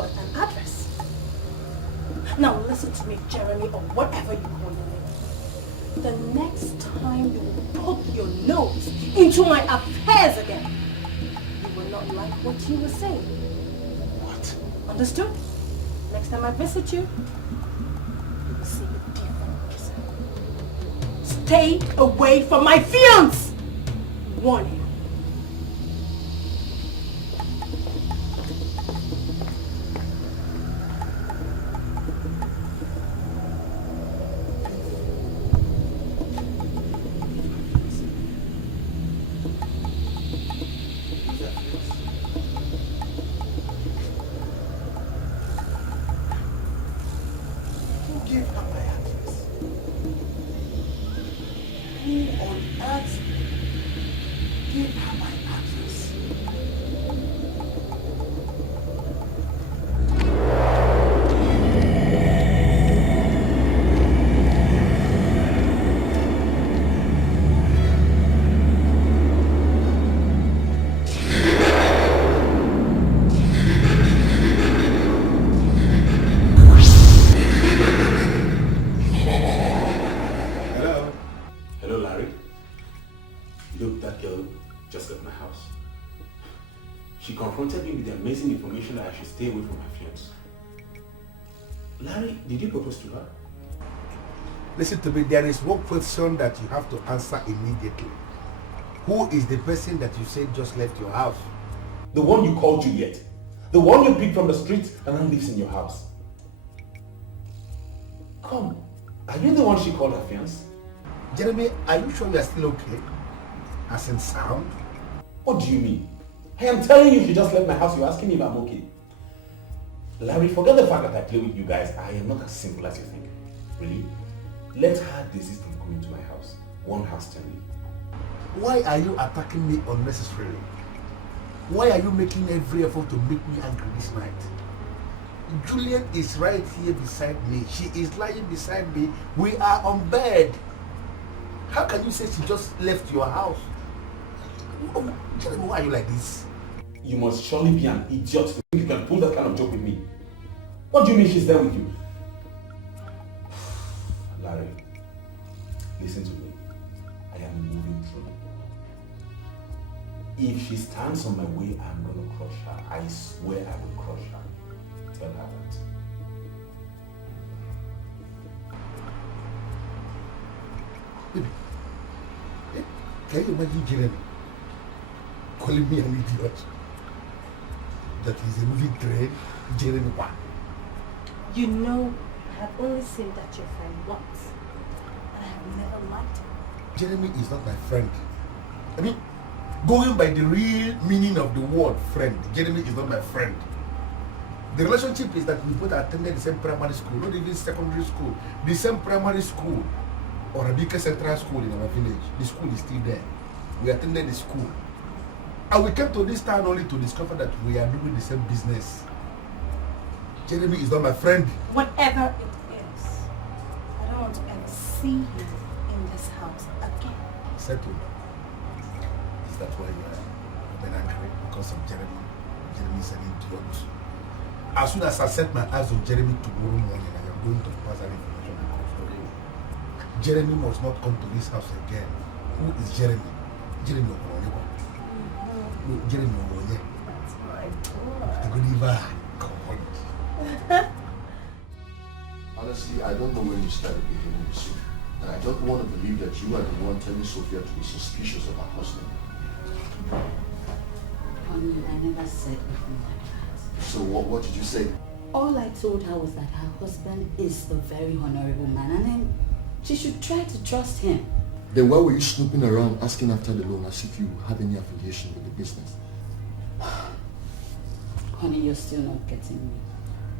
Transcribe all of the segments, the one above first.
got an address. Now listen to me, Jeremy, or whatever you call your name. The next time you will poke your nose into my affairs again, you will not like what you were saying. What? Understood? Next time I visit you, you will see a different person. Stay away from my fiance! Warning. Confronted me with the amazing information that I should stay away from my fiance. Larry, did you propose to her? Listen to me, there is one question that you have to answer immediately. Who is the person that you said just left your house? The one you called Juliet. The one you picked from the street and now lives in your house. Come, are you the one she called her fiance? Jeremy, are you sure you are still okay? As in sound? What do you mean? I am telling you, she just left my house. You're asking me if I'm okay. Larry, forget the fact that I play with you guys. I am not as simple as you think. Really? Let her desist from coming to my house. One house, tell me. Why are you attacking me unnecessarily? Why are you making every effort to make me angry this night? Juliet is right here beside me. She is lying beside me. We are on bed. How can you say she just left your house? Oh, Jeremy, why are you like this? You must surely be an idiot to think you can pull that kind of joke with me. What do you mean she's there with you? Larry, listen to me. I am moving through. If she stands on my way, I'm going to crush her. I swear I will crush her. Tell her that. Baby, can you imagine Jeremy calling me an idiot? That is a moving train, Jeremy one. You know, I have only seen that your friend once, and I have never liked him. Jeremy is not my friend. I mean, going by the real meaning of the word friend, Jeremy is not my friend. The relationship is that we both attended the same primary school, not even secondary school, the same primary school, or a bigger central school in our village. The school is still there. We attended the school. And we came to this town only to discover that we are doing the same business. Jeremy is not my friend. Whatever it is, I don't want to ever see him in this house again. Settled. Is that why you are been angry? Because of Jeremy? Jeremy is an idiot. As soon as I set my eyes on Jeremy tomorrow morning, I am going to pass that information across to you. Jeremy must not come to this house again. Who is Jeremy? Jeremy Omoye. Jeremy Omoye. That's my boy. Honestly, I don't know when you started behaving this way. And I don't want to believe that you are the one telling Sophia to be suspicious of her husband. Honey, I never said anything like that. So what did you say? All I told her was that her husband is a very honorable man and then she should try to trust him. Then why were you snooping around asking after the loan as if you had any affiliation with the business? Honey, you're still not getting me.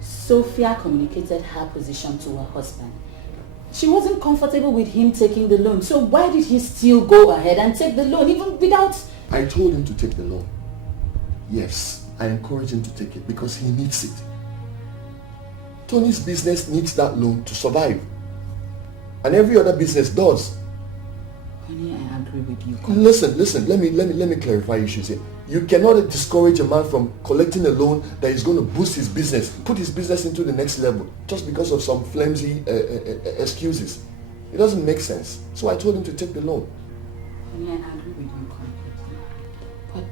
Sophia communicated her position to her husband. She wasn't comfortable with him taking the loan, so why did he still go ahead and take the loan even without... I told him to take the loan. Yes, I encouraged him to take it because he needs it. Tony's business needs that loan to survive. And every other business does. Honey, I agree with you. Listen, let me clarify issues here. You cannot discourage a man from collecting a loan that is going to boost his business, put his business into the next level, just because of some flimsy excuses. It doesn't make sense. So I told him to take the loan. Yeah, I agree with you completely. But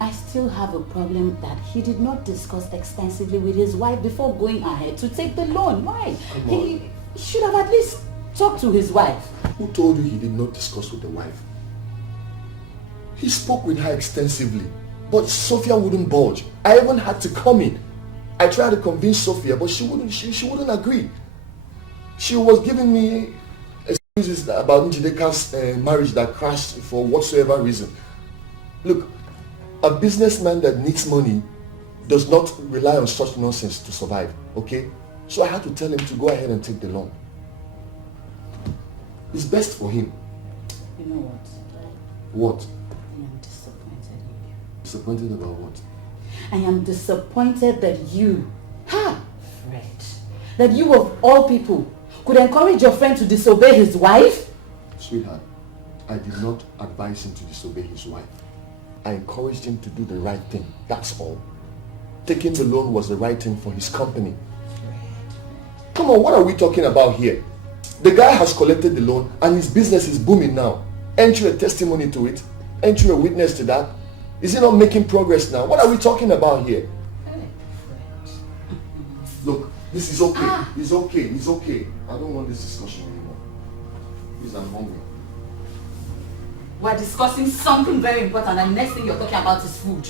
I still have a problem that he did not discuss extensively with his wife before going ahead to take the loan. Why? He should have at least talked to his wife. Who told you he did not discuss with the wife? He spoke with her extensively, but Sophia wouldn't budge. I even had to come in. I tried to convince Sophia, but she wouldn't agree. She was giving me excuses about Njideka's marriage that crashed for whatsoever reason. Look, a businessman that needs money does not rely on such nonsense to survive, okay? So I had to tell him to go ahead and take the loan. It's best for him. You know what? What? I am disappointed in you. Disappointed about what? I am disappointed that you, Fred, that you of all people could encourage your friend to disobey his wife? Sweetheart, I did not advise him to disobey his wife. I encouraged him to do the right thing, that's all. Taking the loan was the right thing for his company. Come on, what are we talking about here? The guy has collected the loan and his business is booming now. Ain't you a testimony to it? Ain't you a witness to that? Is he not making progress now? What are we talking about here? Look, this is okay. It's okay. It's okay. I don't want this discussion anymore. Please, I'm hungry. We're discussing something very important and the next thing you're talking about is food.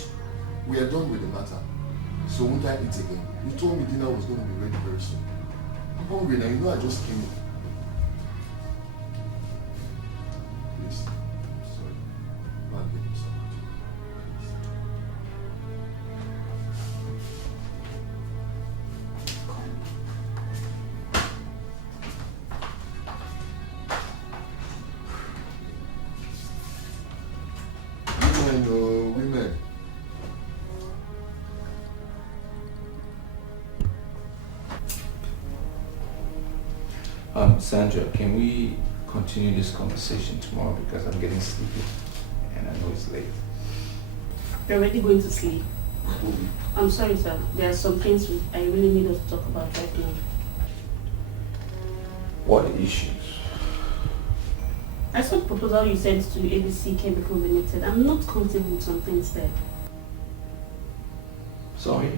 We are done with the matter. So won't I eat again? You told me dinner was going to be ready very soon. I'm hungry now. You know I just came in. Please. Sorry. Go and get me some. Women. Sandra, can we continue this conversation tomorrow because I'm getting sleepy and I know it's late. You're already going to sleep. I'm sorry, sir. There are some things I really need us to talk about right now. What issues? I saw the proposal you sent to ABC Chemical Limited. I'm not comfortable with some things there. Sorry?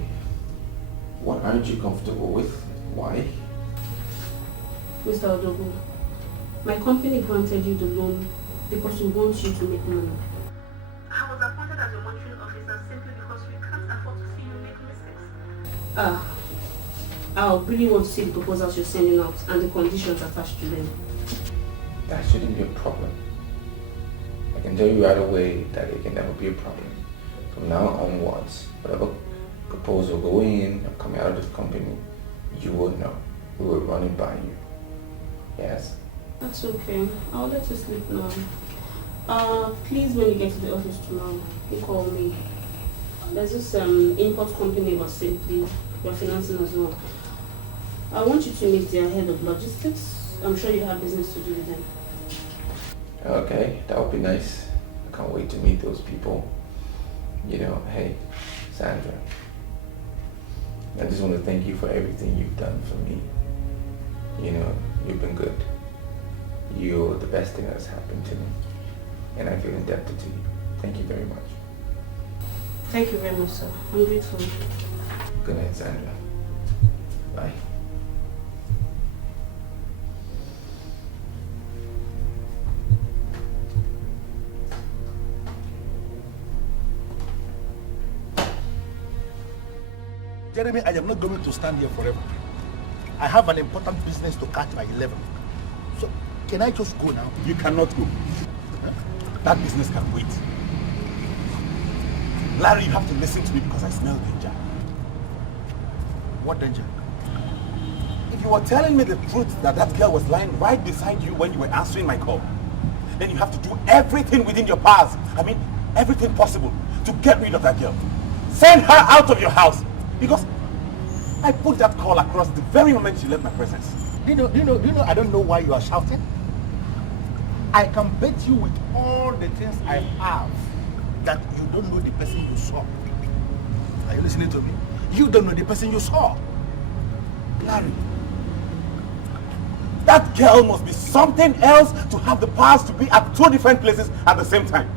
What aren't you comfortable with? Why? Mr. Odogo, my company granted you the loan because we want you to make money. I was appointed as a monitoring officer simply because we can't afford to see you make mistakes. I really want to see the proposals you're sending out and the conditions attached to them. That shouldn't be a problem. I can tell you right away that it can never be a problem. From now onwards, whatever proposal going in or coming out of the company, you will know. We will run it by you. Yes? That's okay. I'll let you sleep now. Please, when you get to the office tomorrow, you call me. There's this import company was simply we're financing as well. I want you to meet their head of logistics. I'm sure you have business to do with them. Okay, that would be nice. I can't wait to meet those people. You know, hey, Sandra, I just want to thank you for everything you've done for me. You know, you've been good. You're the best thing that's happened to me. And I feel indebted to you. Thank you very much. Thank you very much, sir. I'm grateful. Good night, Sandra. Bye. Jeremy, I am not going to stand here forever. I have an important business to catch by 11. So, can I just go now? You cannot go. That business can wait. Larry, you have to listen to me because I smell danger. What danger? If you were telling me the truth that that girl was lying right beside you when you were answering my call, then you have to do everything within your powers. I mean, everything possible to get rid of that girl. Send her out of your house because I put that call across the very moment she left my presence. Do you know, I don't know why you are shouting. I can bet you with all the things I have that you don't know the person you saw. Are you listening to me? You don't know the person you saw. Larry, that girl must be something else to have the powers to be at 2 different places at the same time.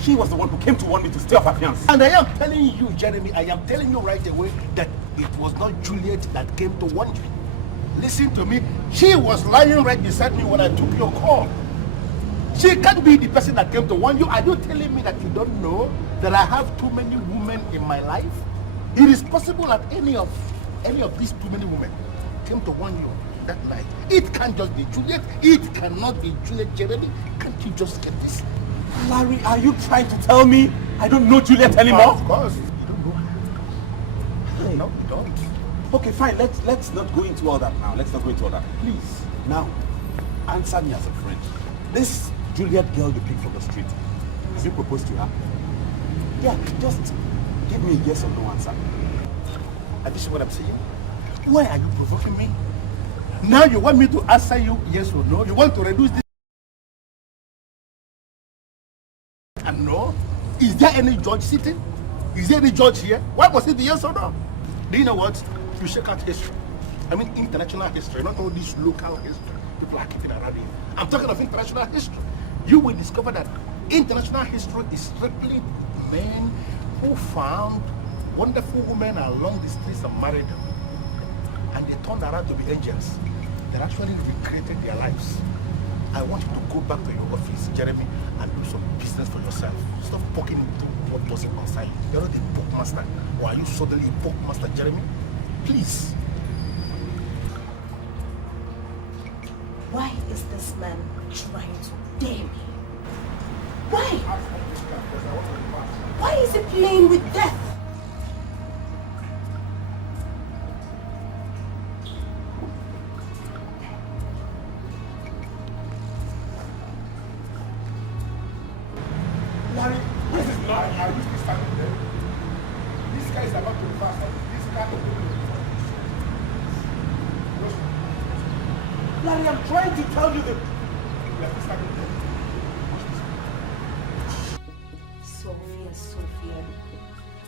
She was the one who came to warn me to stay off her fiancé. And I am telling you, Jeremy, I am telling you right away that it was not Juliet that came to warn you. Listen to me. She was lying right beside me when I took your call. She can't be the person that came to warn you. Are you telling me that you don't know that I have too many women in my life? It is possible that any of these too many women came to warn you that night. It can't just be Juliet. It cannot be Juliet, Jeremy. Can't you just get this? Larry, are you trying to tell me I don't know Juliet anymore? Of course. You don't know her. No, you don't. Okay, fine. Let's not go into all that now. Let's not go into all that. Please. Now, answer me as a friend. This Juliet girl you picked from the street, have you proposed to her? Yeah, just give me a yes or no answer. And this is what I'm saying. Why are you provoking me? Now you want me to answer you yes or no? You want to reduce this and no? Is there any judge sitting? Is there any judge here? Why must it be yes or no? Do you know what? You check out history. I mean international history, not only this local history. People are keeping around here. I'm talking of international history. You will discover that international history is strictly men who found wonderful women along the streets of Marital, and they turned around to be angels. They actually recreated their lives. I want you to go back to your office, Jeremy, and do some business for yourself. Stop poking into what doesn't concern you. You're not a book master. Or are you suddenly a book master, Jeremy? Please. Why is this man trying to dare me? Why? Why is he playing with death? Larry, this is not I wish to stand there. This guy is about to fast. This guy will do Larry, I'm trying to tell you that we have to stand there. Sophia,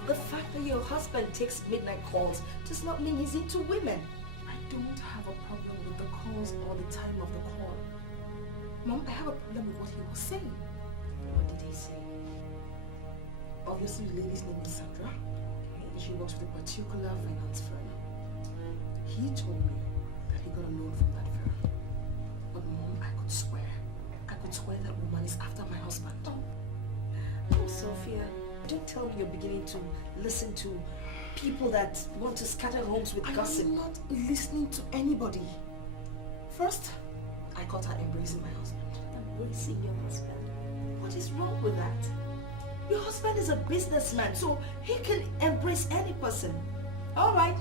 the fact that your husband takes midnight calls does not mean he's into women. I don't have a problem with the calls or the time of the call. Mom, I have a problem with what he was saying. What did he say? Obviously, the lady's name is Sandra. She works with a particular finance firm. He told me that he got a loan from that firm. But Mom, I could swear that woman is after my husband. Oh, Sophia, don't tell me you're beginning to listen to people that want to scatter homes with gossip. I'm not listening to anybody. First, I caught her embracing my husband. Embracing your husband? What is wrong with that? Your husband is a businessman, so he can embrace any person. All right.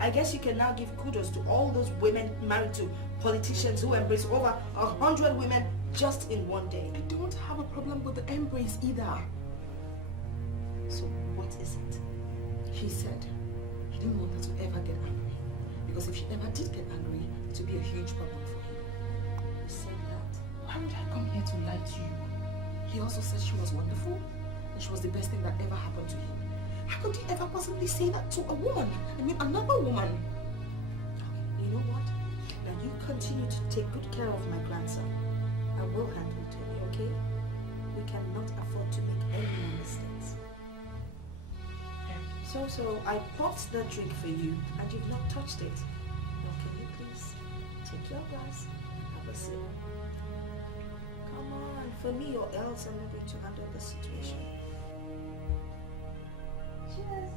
I guess you can now give kudos to all those women married to politicians who embrace over 100 women just in one day. I don't have a problem with the embrace either. So what is it? He said he didn't want her to ever get angry. Because if she ever did get angry, it would be a huge problem for him. You said that? Why would I come here to lie to you? He also said she was wonderful and she was the best thing that ever happened to him. How could he ever possibly say that to a woman? I mean, another woman. Okay, you know what? Now you continue to take good care of my grandson. I will handle Tony, okay? We cannot afford to make any more mistakes. So I popped the drink for you and you've not touched it. Now can you please take your glass, have a sip? Come on, for me or else I'm not going to handle the situation. Cheers.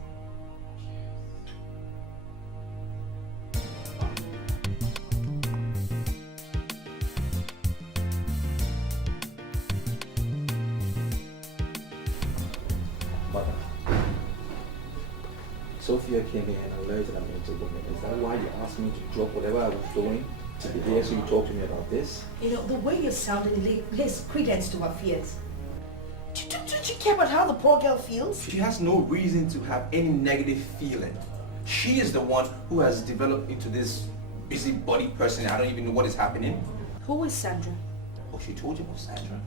Mother, Sophia came here and alerted I'm into women. Is that why you asked me to drop whatever I was doing to be here so you talk to me about this? You know, the way you're sounding lays credence to her fears. Don't you care about how the poor girl feels? She has no reason to have any negative feeling. She is the one who has developed into this busybody person. I don't even know what is happening. Who is Sandra? Oh, she told you about Sandra?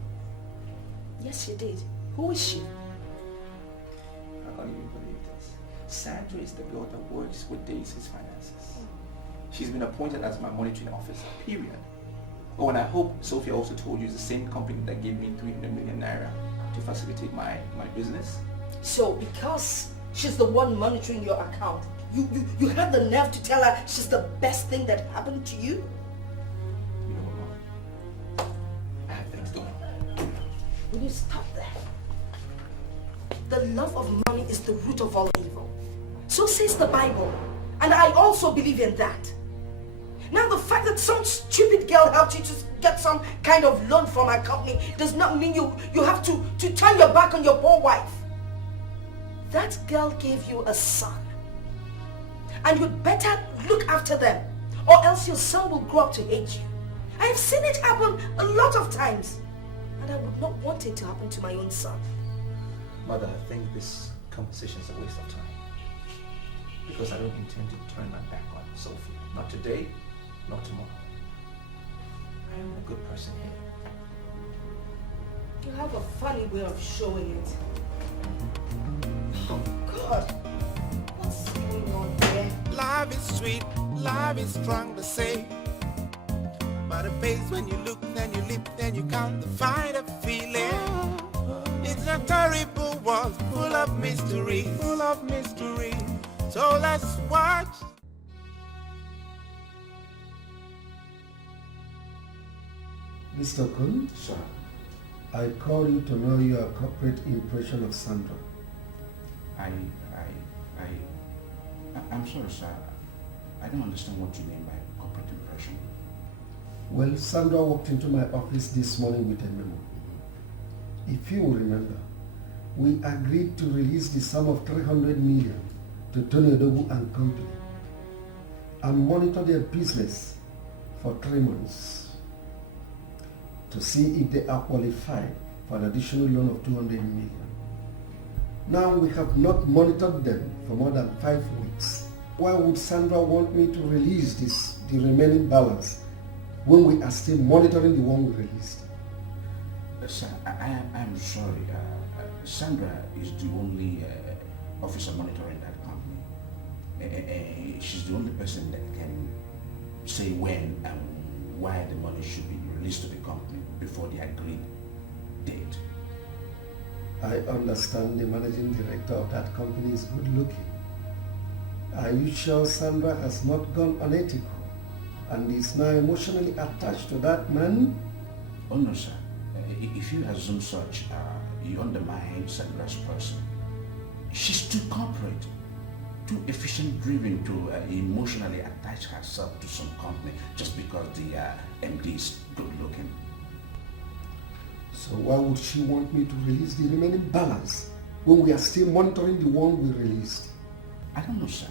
Yes, she did. Who is she? can't even believe this. Sandra is the girl that works with Daisy's finances. She's been appointed as my monitoring officer, period. Oh, and I hope Sophia also told you it's the same company that gave me 300 million naira to facilitate my business. So because she's the one monitoring your account, you have the nerve to tell her she's the best thing that happened to you? You know what, Mom? I have things going on. Will you stop there? The love of money is the root of all evil. So says the Bible. And I also believe in that. Now the fact that some stupid girl helped you to get some kind of loan from our company does not mean you have to turn your back on your poor wife. That girl gave you a son. And you'd better look after them, or else your son will grow up to hate you. I have seen it happen a lot of times. And I would not want it to happen to my own son. Mother, I think this conversation is a waste of time. Because I don't intend to turn my back on Sophia. Not today, not tomorrow. I am a good person here. You have a funny way of showing it. Oh God, what's going on here? Life is sweet, life is strong to say. But the face when you look, then you live, then you can't find a feeling. It's a terrible world, full of mystery, full of mystery. So let's watch. Mr. Kun, Sir. I call you to know your corporate impression of Sandra. I'm sorry, sir. I don't understand what you mean by corporate impression. Well, Sandra walked into my office this morning with a memo. If you will remember, we agreed to release the sum of 300 million to Tony Edo and Company and monitor their business for 3 months to see if they are qualified for an additional loan of 200 million. Now we have not monitored them for more than 5 weeks. Why would Sandra want me to release the remaining balance when we are still monitoring the one we released? Sir, I'm sorry. Sandra is the only officer monitoring that company. She's the only person that can say when and why the money should be released to the company before the agreed date. I understand the managing director of that company is good looking. Are you sure Sandra has not gone unethical and is now emotionally attached to that man? Oh no, sir. If you assume such, you undermine Sandra's person. She's too corporate, too efficient-driven to emotionally attach herself to some company just because the MD is good-looking. So why would she want me to release the remaining balance when we are still monitoring the one we released? I don't know, sir.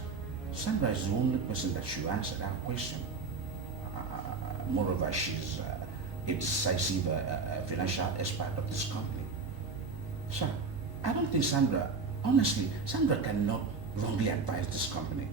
Sandra is the only person that should answer that question. Moreover, she's a decisive financial expert of this company. Sir, I don't think Sandra cannot wrongly advise this company.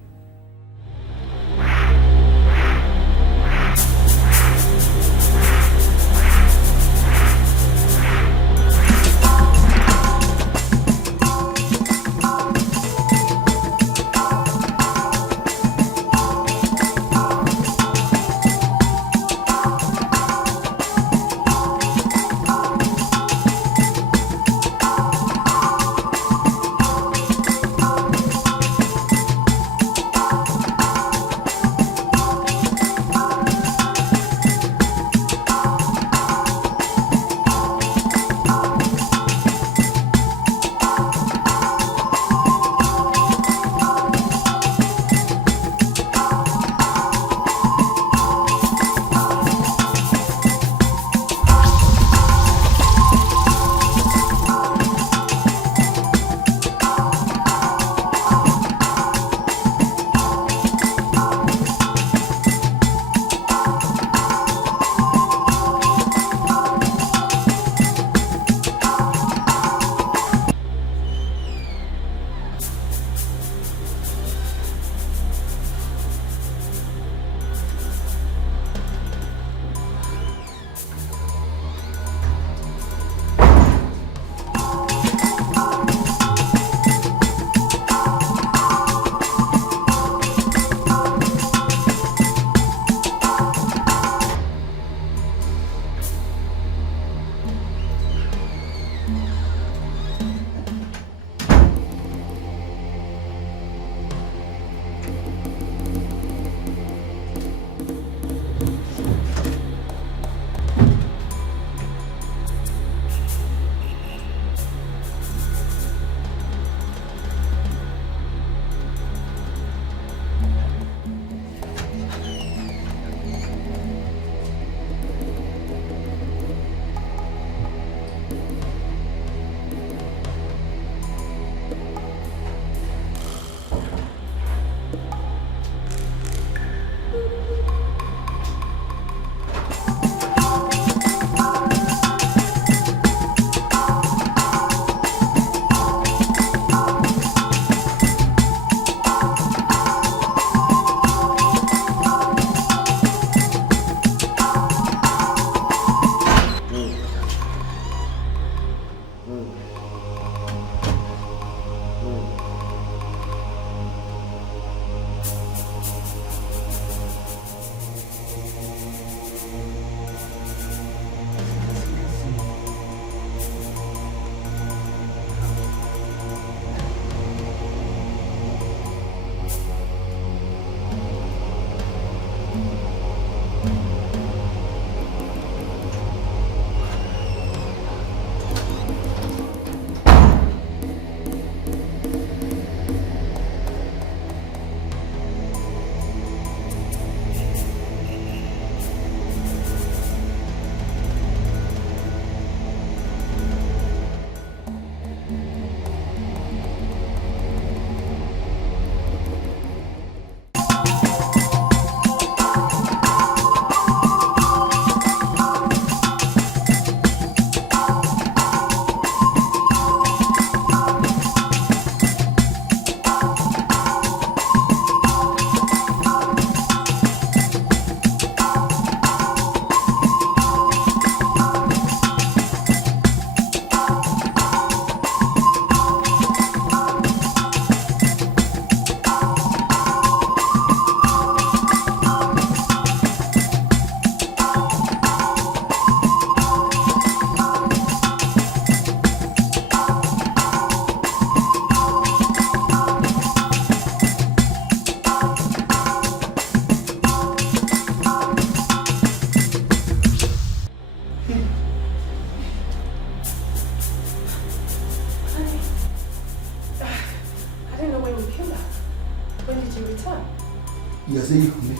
You are saying to me,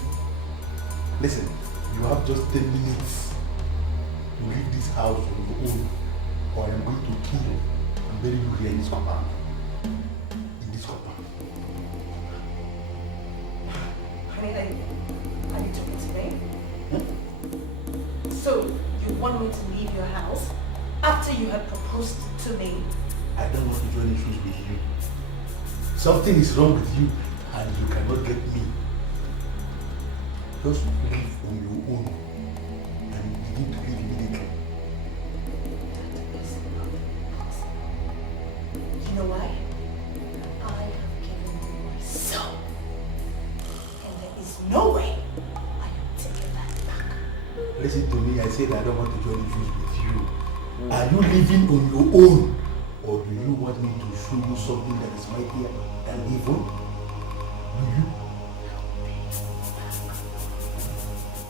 listen, you have just 10 minutes to leave this house on your own, or I am going to kill you and bury you here in this compound. In this compound. Honey, are you talking to me? So, you want me to leave your house after you had proposed to me? I don't want to join issues with you. Something is wrong with you and you cannot get me. Just live on your own and you need to live immediately. That is not possible. You know why? I have given you my soul. And there is no way I am taking that back. Listen to me, I said I don't want to join issues with you. Are you living on your own? Or do you want me to show you something that is mightier than evil? Do you?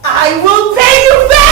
I will pay you back!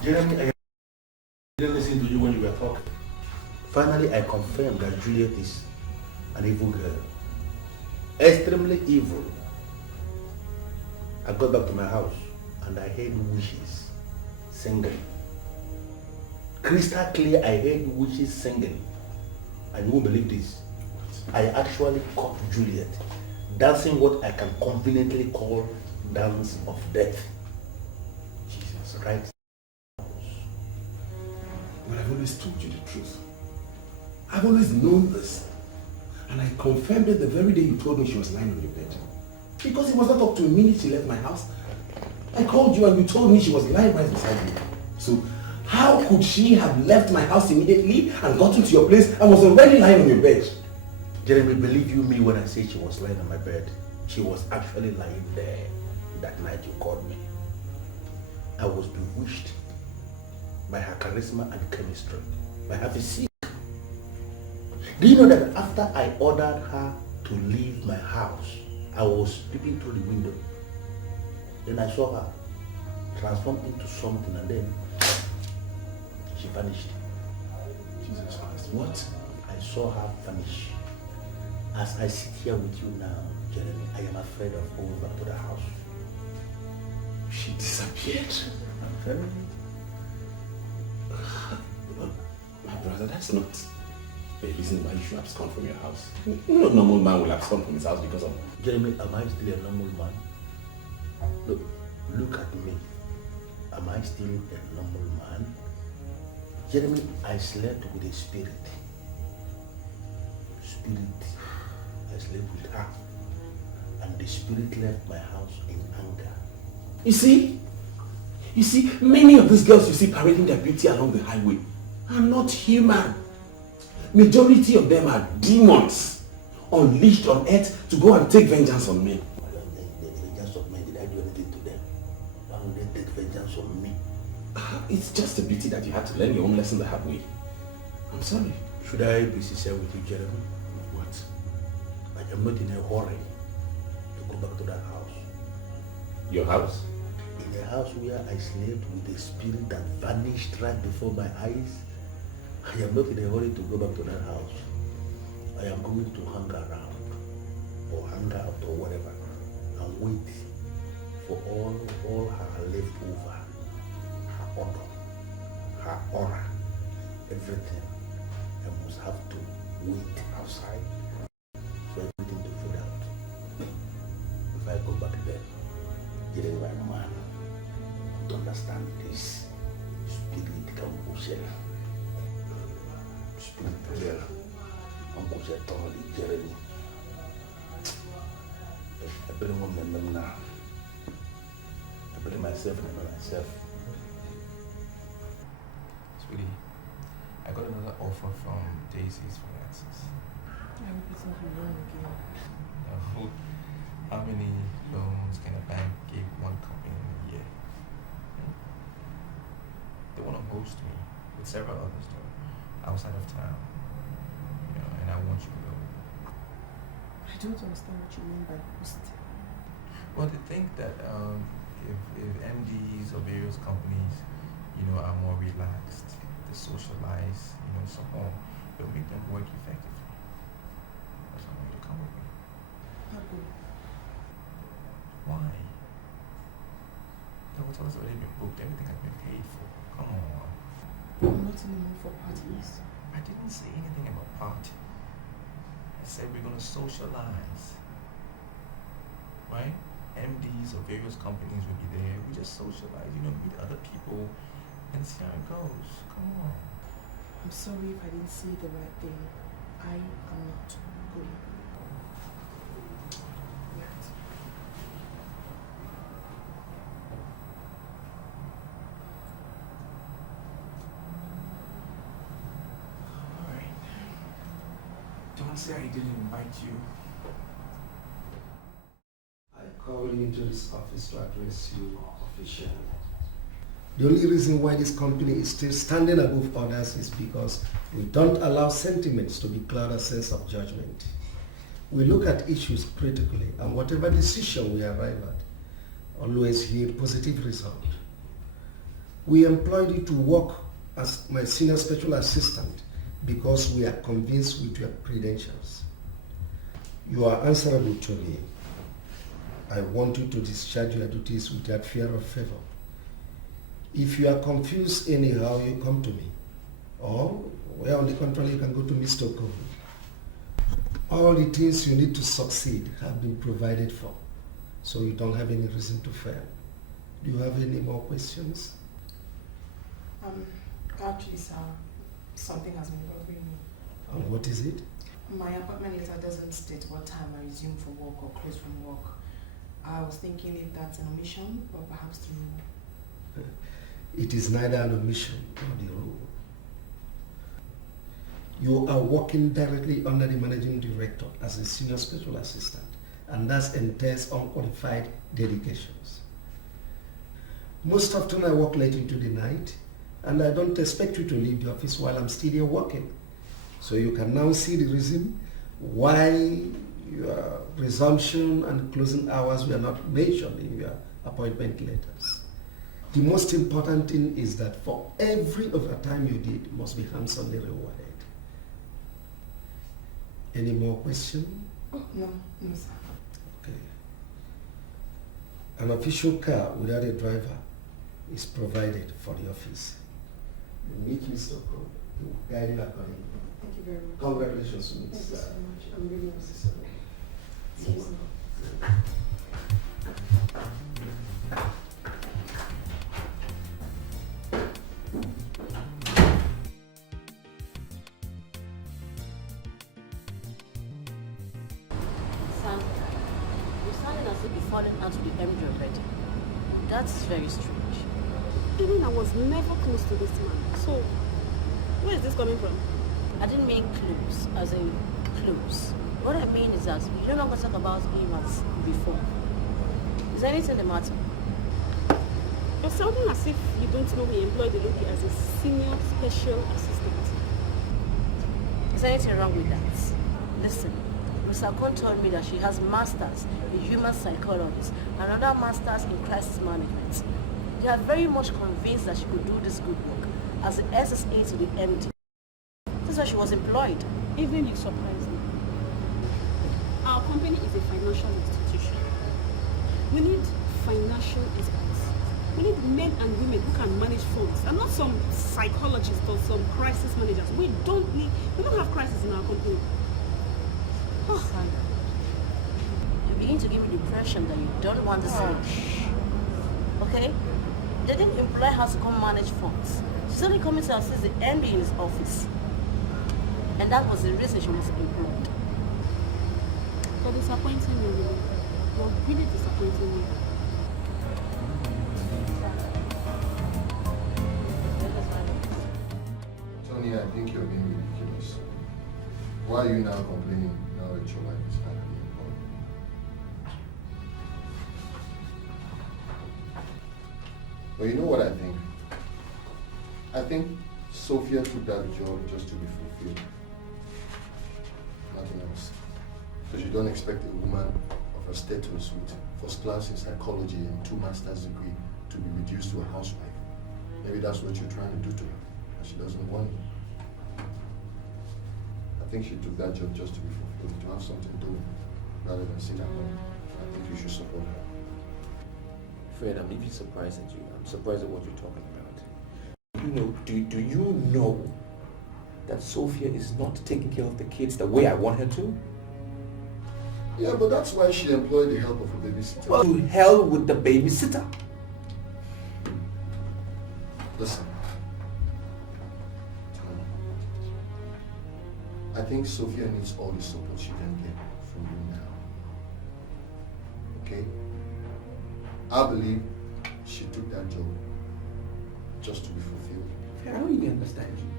Jeremy, I didn't listen to you when you were talking. Finally, I confirmed that Juliet is an evil girl. Extremely evil. I got back to my house and I heard witches singing. Crystal clear, I heard witches singing. And you won't believe this. I actually caught Juliet dancing what I can conveniently call dance of death. Jesus, right? But I've always told you the truth. I've always known this. And I confirmed it the very day you told me she was lying on your bed. Because it was not up to a minute she left my house. I called you and you told me she was lying right beside me. So how could she have left my house immediately and gotten to your place and was already lying on your bed? Jeremy, believe you me when I say she was lying on my bed. She was actually lying there that night you called me. I was bewitched by her charisma and chemistry, by her physique. Do you know that after I ordered her to leave my house, I was peeping through the window. Then I saw her transform into something and then she vanished. Jesus Christ, what? I saw her vanish. As I sit here with you now, Jeremy, I am afraid of going back to the house. She disappeared. I'm telling you. My brother, that's not a reason why you should abscond from your house. No normal man will abscond from his house because of... Jeremy, am I still a normal man? Look at me. Am I still a normal man? Jeremy, I slept with a spirit. I slept with her. And the spirit left my house in anger. You see, many of these girls you see parading their beauty along the highway are not human. Majority of them are demons unleashed on earth to go and take vengeance on men. The vengeance of men, did I do anything to them? Why would they take vengeance on me? It's just a pity that you had to learn your own lesson the hard way. I'm sorry. Should I be sincere with you, Jeremy? What? I am not in a hurry to go back to that house. Your house? In a house where I slept with a spirit that vanished right before my eyes. I am not in a hurry to go back to that house. I am going to hang around or hang out or whatever and wait for all her leftover, her odor, her aura, everything. I must have to wait outside for everything to fade out. Nigerian man to understand this spirit composition. Spirit Uncle said totally Jeremy. I better remember now. I better myself remember myself. Sweetie, I got another offer from Daisy's finances. I hope it's not wrong again. How many loans can a bank give one company in a year? They want to host me with several others though, outside of town. You know, and I want you to go. I don't understand what you mean by host. Well, they think that if MDs of various companies, you know, are more relaxed, they socialize, you know, so on, it'll make them work effectively. That's why I want you to come with me. Papa. Why? The hotel's already been booked, everything has been paid for. Come on. I'm not in the mood for parties. I didn't say anything about party. I said we're gonna socialize. Right? MDs of various companies will be there. We just socialize, you know, meet other people and see how it goes. Come on. I'm sorry if I didn't say the right thing. I am not going. Alright. Don't say I didn't invite you. I called you into this office to address you officially. The only reason why this company is still standing above others is because we don't allow sentiments to be cloud a sense of judgment. We look at issues critically, and whatever decision we arrive at, always yield positive result. We employed you to work as my senior special assistant because we are convinced with your credentials. You are answerable to me. I want you to discharge your duties without fear or favor. If you are confused anyhow, you come to me. Or, well, on the contrary, you can go to Mr. Okovu. All the things you need to succeed have been provided for, so you don't have any reason to fail. Do you have any more questions? Actually, sir, something has been bothering me. And what is it? My appointment letter doesn't state what time I resume for work or close from work. I was thinking if that's an omission, or perhaps the rule. It is neither an omission nor the rule. You are working directly under the managing director as a senior special assistant, and that entails unqualified dedications. Most often I work late into the night, and I don't expect you to leave the office while I'm still here working. So you can now see the reason why your resumption and closing hours were not mentioned in your appointment letters. The most important thing is that for every overtime you did must be handsomely rewarded. Any more questions? Oh, no, sir. Okay. An official car without a driver is provided for the office. You meet Mr. Okovu. He will guide you accordingly. Thank you very much. Congratulations, Thank you Mr. so much. I'm really necessary. Thank you so much. Sam, you're sounding as if you're falling out with the MD already. That's very strange. Even I was never close to this man. So, where is this coming from? I didn't mean close, as in close. What I mean is that you no longer talk about him as before. Is anything the matter? You're sounding as if you don't know we employed the lady as a senior special assistant. Is anything wrong with that? Listen, Miss Akon told me that she has masters in human psychology and another masters in crisis management. They are very much convinced that she could do this good work as the SSA to the MD. That's why she was employed. Even you surprise me. Our company is a financial institution. We need financial experts. We need men and women who can manage funds and not some psychologists or some crisis managers. We don't have crisis in our company. Oh. You begin to give me the impression that you don't want this. Okay? They didn't employ her to come manage funds. She's only coming to assist the MD in his office. And that was the reason she was employed. You're disappointing me, really. You're really disappointing me. Tony, I think you're being ridiculous. Why are you now complaining now that your wife is finally employed? But you know what I think? I think Sophia took that job just to be fulfilled. Nothing else. Because you don't expect a woman of her status with first class in psychology and 2 master's degree to be reduced to a housewife. Maybe that's what you're trying to do to her, and she doesn't want it. I think she took that job just to be fulfilled, to have something to do, rather than sit at home. I think you should support her. Fred, I'm even surprised at you. I'm surprised at what you're talking about. You know, do you know that Sophia is not taking care of the kids the way I want her to? Yeah, but that's why she employed the help of a babysitter. Well, to hell with the babysitter. Listen. I think Sophia needs all the support she can get from you now. Okay? I believe she took that job just to be fulfilled. I don't even understand you.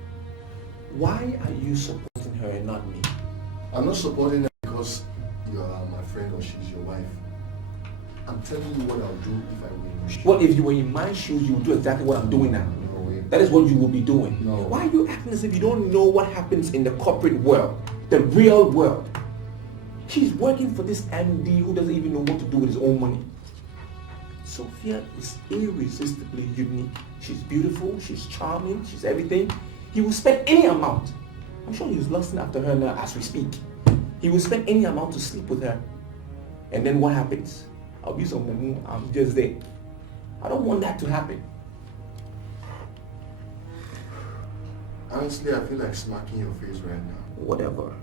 Why are you supporting her and not me? I'm not supporting her because you are my friend or she's your wife. I'm telling you what I'll do if I were in your shoes. Well, if you were in my shoes, you would do exactly what I'm doing now. No way. That is what you will be doing. No. Why are you acting as if you don't know what happens in the corporate world, the real world? She's working for this MD who doesn't even know what to do with his own money. Sophia is irresistibly unique. She's beautiful, she's charming, she's everything. He will spend any amount. I'm sure he's lusting after her now as we speak. He will spend any amount to sleep with her. And then what happens? I'll be some mumu, I'm just there. I don't want that to happen. Honestly, I feel like smacking your face right now. Whatever.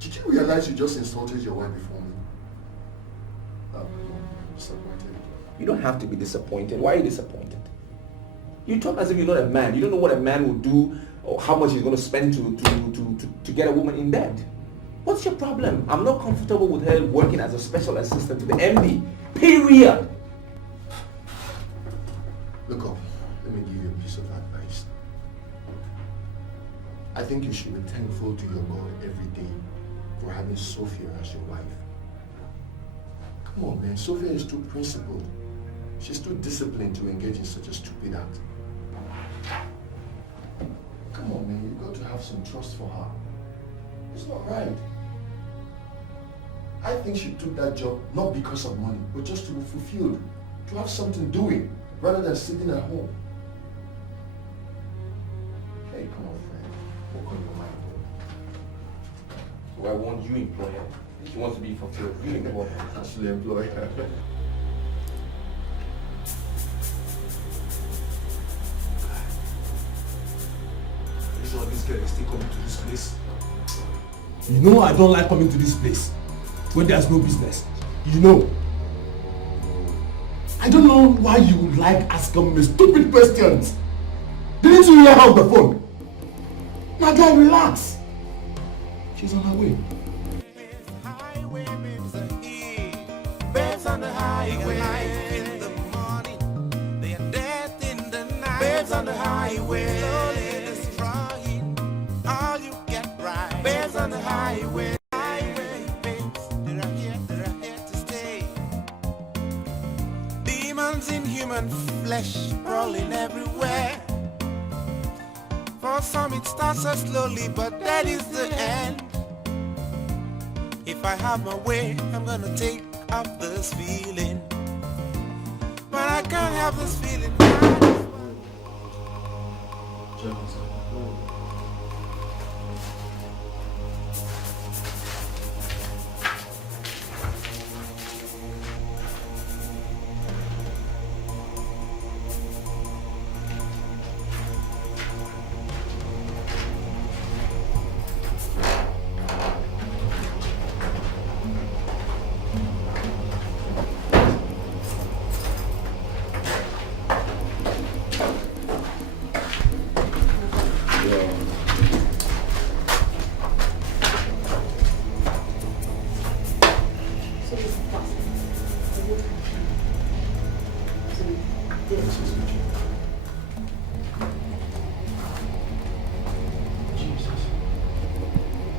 Did you realize you just insulted your wife before me? Oh, I'm disappointed. You don't have to be disappointed. Why are you disappointed? You talk as if you're not a man. You don't know what a man will do or how much he's going to spend to get a woman in bed. What's your problem? I'm not comfortable with her working as a special assistant to the MD. Period. Look up. Let me give you a piece of advice. I think you should be thankful to your God every day for having Sophia as your wife. Come on, man. Sophia is too principled. She's too disciplined to engage in such a stupid act. Come on, man. You've got to have some trust for her. It's not right. I think she took that job not because of money, but just to be fulfilled, to have something doing, rather than sitting at home. Hey, come on, friend. Work on your mind. So I want you employ her. She wants to be fulfilled. You employ her. Actually employ her. You sure this girl is still coming to this place? You know I don't like coming to this place when there's no business. You know. I don't know why you like asking me stupid questions. Didn't you hear her on the phone? Now guy, relax. She's on her way. Babes on the highway in the morning, they are death in the night. Babes on the highway, slowly destroying all you get right. Babes on the highway, babes, they're here to stay. Demons in human flesh crawling everywhere. For some it starts so slowly, but that is the end. If I have my way, I'm gonna take off this feeling, but I can't have this feeling.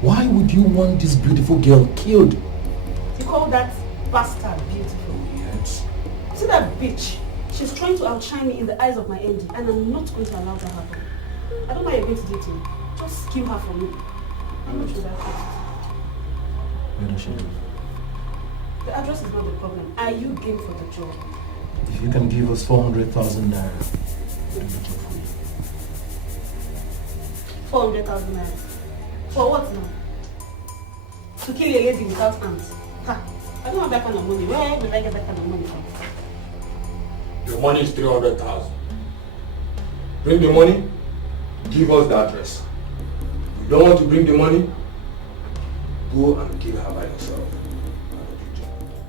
Why would you want this beautiful girl killed? You call that bastard beautiful? Yes. See that bitch? She's trying to outshine me in the eyes of my MD, and I'm not going to allow that happen. I don't know you're going to do to me. Just kill her for me. How much would that cost? Where does she live? The address is not the problem. Are you game for the job? If you can give us 400,000 naira, we'll do the job for you. 400,000 naira. For what now? To kill a lady without hands? Ha! I don't have that kind of money. Where will I get that kind of money from? Your money is 300,000. Bring the money, give us the address. If you don't want to bring the money, go and kill her by yourself.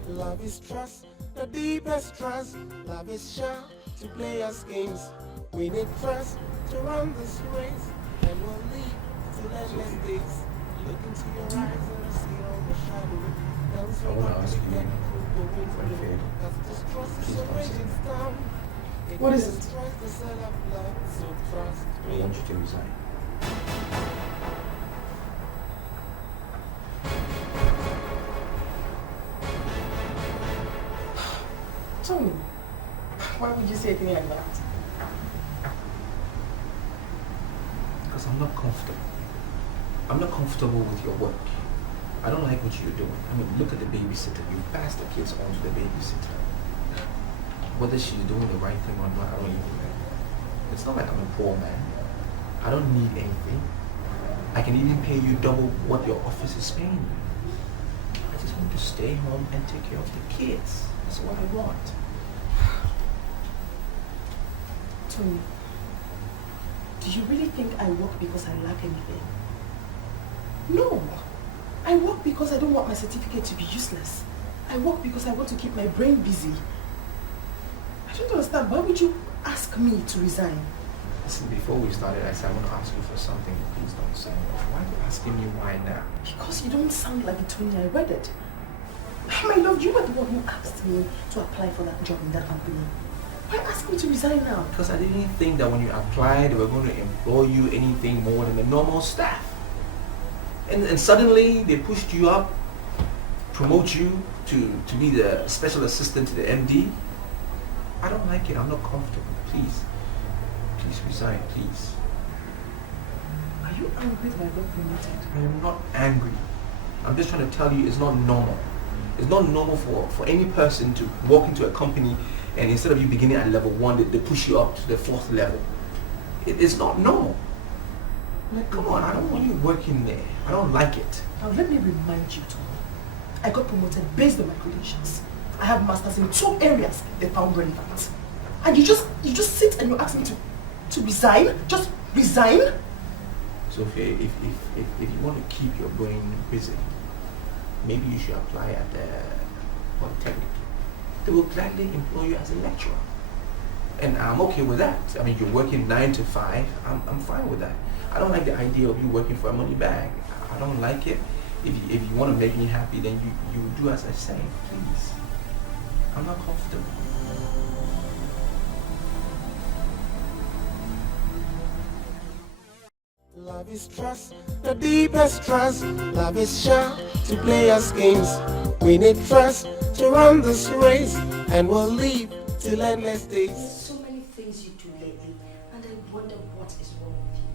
Love is trust, the deepest trust. Love is sure to play us games. We need trust to run this race, and we'll lead to endless days. Look into your eyes and I see all the shadow. I want to ask you, What is it? I want you to resign. Tony, why would you say a thing like that? Because I'm not comfortable. I'm not comfortable with your work. I don't like what you're doing. I mean, look at the babysitter. You pass the kids on to the babysitter. Whether she's doing the right thing or not, I don't even know. It's not like I'm a poor man. I don't need anything. I can even pay you double what your office is paying me. I just want to stay home and take care of the kids. That's what I want. Tony, do you really think I work because I lack anything? No. I work because I don't want my certificate to be useless. I work because I want to keep my brain busy. I don't understand. Why would you ask me to resign? Listen, before we started, I said I want to ask you for something. Please don't say no. Why are you asking me why now? Because you don't sound like the Tony I read it. My love, you were the one who asked me to apply for that job in that company. Why ask me to resign now? Because I didn't think that when you applied, they were going to employ you anything more than the normal staff. And suddenly they pushed you up, promote you to be the special assistant to the MD. I don't like it. I'm not comfortable. Please resign, please. Are you angry that I got promoted? I am not angry. I'm just trying to tell you it's not normal. It's not normal for any person to walk into a company and instead of you beginning at level 1, they push you up to the 4th level. It's not normal. Come on, I don't want you working there. I don't like it. Now let me remind you, Tom. I got promoted based on my credentials. I have masters in 2 areas they found relevant. And you just sit and you ask me to resign? Just resign? Sophia, if you want to keep your brain busy, maybe you should apply at the Polytechnic. They will gladly employ you as a lecturer. And I'm okay with that. I mean, you're working 9 to 5. I'm fine with that. I don't like the idea of you working for a money bag. I don't like it. If you want to make me happy, then you do as I say, please. I'm not comfortable. Love is trust, the deepest trust. Love is sure to play us games. We need trust to run this race, and we'll leave till endless days. So many things you do lately, and I wonder what is wrong with you.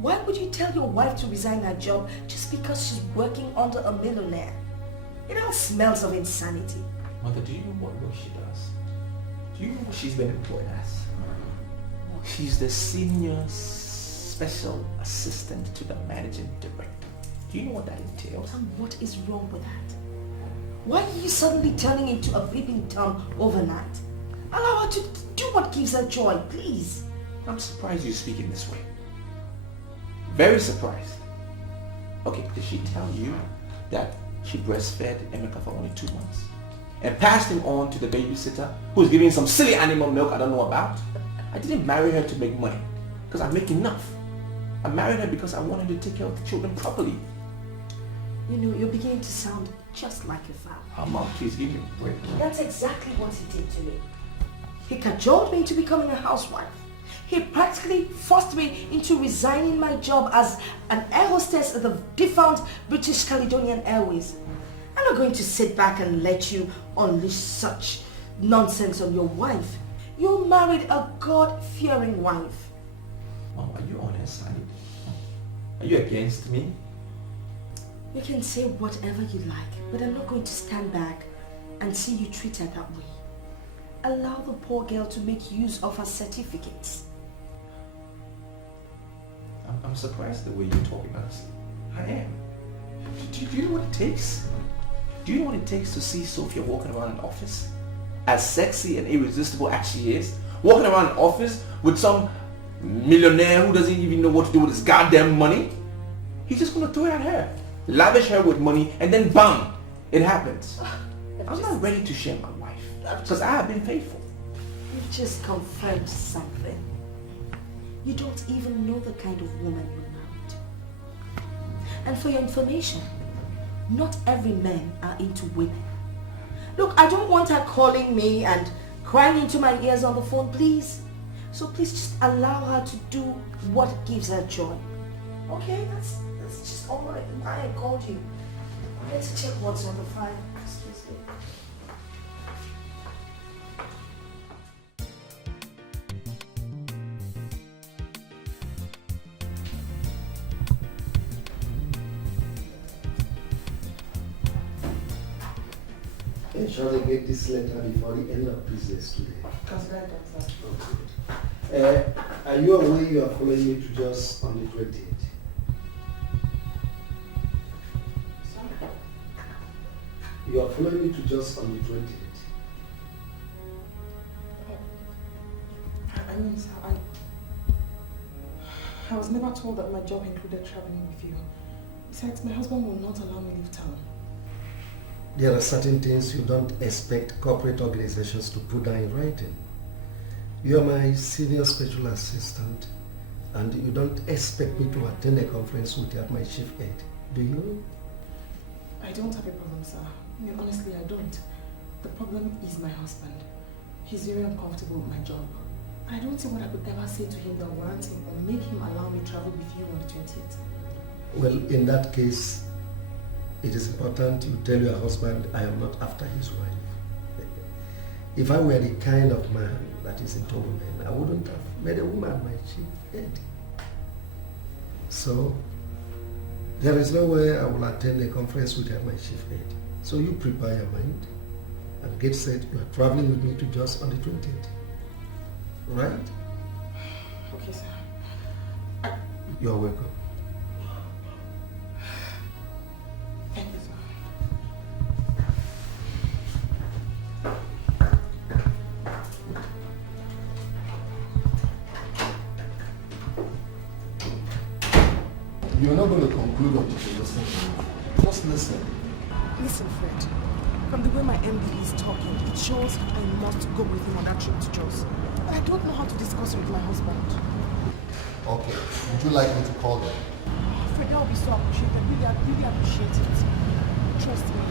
Why would you tell your wife to resign her job just because she's working under a millionaire? It all smells of insanity. Mother, do you know what work she does? Do you know what she's been employed as? She's the senior special assistant to the managing director. Do you know what that entails? And what is wrong with that? Why are you suddenly turning into a peeping Tom overnight? Allow her to do what gives her joy, please. I'm surprised you're speaking this way. Very surprised. Okay, did she tell you that she breastfed Emeka for only 2 months? And passed him on to the babysitter who's giving some silly animal milk I don't know about? I didn't marry her to make money because I make enough. I married her because I wanted to take care of the children properly. You know, you're beginning to sound just like your father. Mom, please give me a break. That's exactly what he did to me. He cajoled me into becoming a housewife. He practically forced me into resigning my job as an air hostess at the defunct British Caledonian Airways. I'm not going to sit back and let you unleash such nonsense on your wife. You married a God-fearing wife. Mom, are you on her side? Are you against me? You can say whatever you like, but I'm not going to stand back and see you treat her that way. Allow the poor girl to make use of her certificates. I'm surprised the way you're talking, honestly. I am. Do you know what it takes? Do you know what it takes to see Sophia walking around an office? As sexy and irresistible as she is, walking around an office with some millionaire who doesn't even know what to do with his goddamn money? He's just gonna throw it at her, lavish her with money, and then bam, it happens. I'm not ready to share my wife, because I have been faithful. You've just confirmed something. You don't even know the kind of woman you married. And for your information, not every man are into women. Look, I don't want her calling me and crying into my ears on the phone, please. So please just allow her to do what gives her joy. Okay, that's just all right. I called you. Let's check what's on the file. Excuse me. Ensure they get this letter before the end of business today. Consider that, sir. Okay. Are you aware you are following me to just on the 28th? Sorry? You are following me to just on the 28th. I mean, sir, I was never told that my job included traveling with you. Besides, my husband will not allow me to leave town. There are certain things you don't expect corporate organizations to put down in writing. You are my senior special assistant, and you don't expect me to attend a conference without my chief aide, do you? I don't have a problem, sir. I mean, honestly, I don't. The problem is my husband. He's very uncomfortable with my job. I don't see what I could ever say to him that warrants him or make him allow me to travel with you on the 20th. Well, in that case, it is important you tell your husband I am not after his wife. If I were the kind of man that is into women, I wouldn't have made a woman my chief aide. So, there is no way I will attend a conference without my chief aide. So you prepare your mind and get set. You are traveling with me to Jos on the 20th. Right? Okay, sir. You are welcome. Thank you, sir. You're not going to conclude what you listen to. Just listen. Listen, Fred. From the way my MD is talking, it shows I must go with him on that trip to Jos. But I don't know how to discuss it with my husband. Okay. Would you like me to call them? Fred, that would be so appreciated. I really appreciate it. Trust me,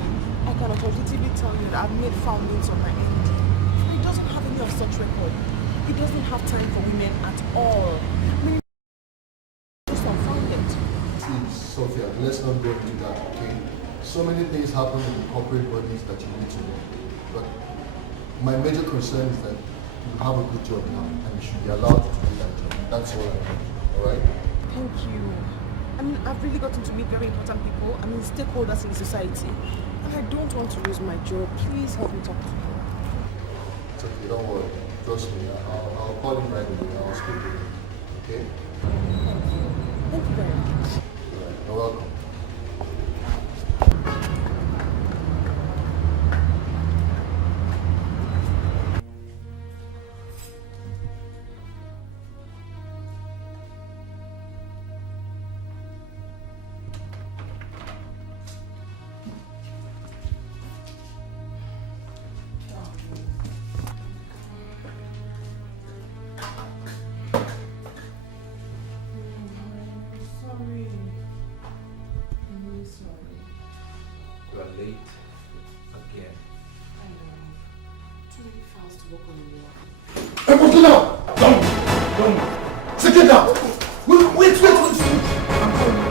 I can authoritatively tell you that I've made foundings on my MD. He doesn't have any of such record. He doesn't have time for women at all. I mean, just unfounded. Please, Sophia, let's not go into that, okay? So many things happen in the corporate bodies that you need to know. But my major concern is that you have a good job now and you should be allowed to do that job. That's all I want, alright? Thank you. I mean, I've really gotten to meet very important people. I mean, stakeholders in the society. And I don't want to lose my job. Please help me talk to him. It's okay, don't worry. Trust me, I'll call him right away. I'll speak to him, okay? Thank you. Thank you very much. Alright, you're welcome. many files to work on in your Hey, what's going on? Don't. Sit it down. Wait. I'm calling you.